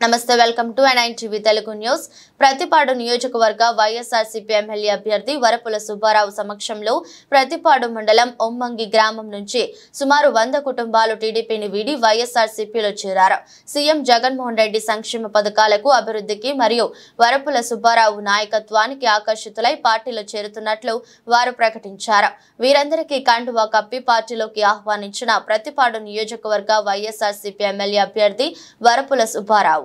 నమస్తే welcome to NITV Telugu news. Prathipadu నియోజకవర్గ YSRCP MLA అభ్యర్థి వరపుల సుబ్బారావు సమక్షంలో ప్రతిపాడు మండలం ఒమ్మంగి గ్రామం నుంచి సుమారు 100 కుటుంబాలు టీడీపీని వీడి వైఎస్ఆర్సీపీలో చేరారు. సీఎం జగన్మోహన్ రెడ్డి సంక్షేమ పథకాలకు అభివృద్ధికి మరియు వరపుల సుబ్బారావు నాయకత్వానికి ఆకర్షితులై పార్టీలో చేరుతున్నట్లు వారు ప్రకటించారు. వీరందరికీ కండువా కప్పి పార్టీలోకి ఆహ్వానించిన ప్రతిపాడు నియోజకవర్గ వైఎస్ఆర్సీపీ ఎమ్మెల్యే అభ్యర్థి వరపుల సుబ్బారావు.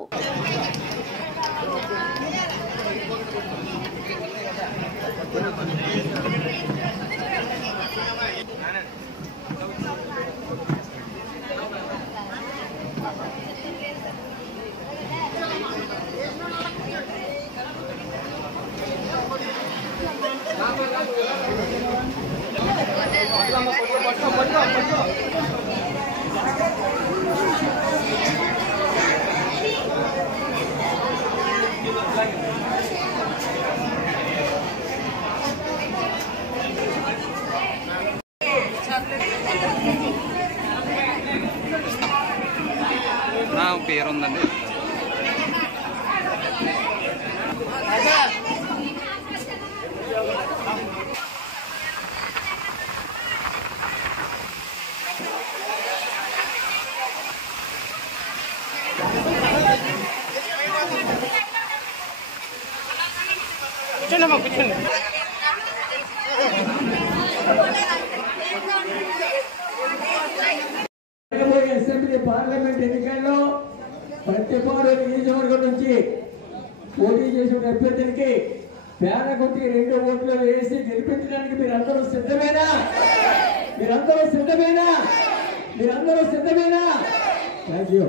నా పేరు ఉందండి. కూర్చోండి. అసెంబ్లీ పార్లమెంట్ ఎన్నికల్లో ప్రతిపాడు నియోజకవర్గం నుంచి పోటీ చేసిన అభ్యర్థులకి పేద కొట్టి 2 ఓట్లు వేసి గెలిపించడానికి మీరందరూ సిద్ధమేనా? Thank you.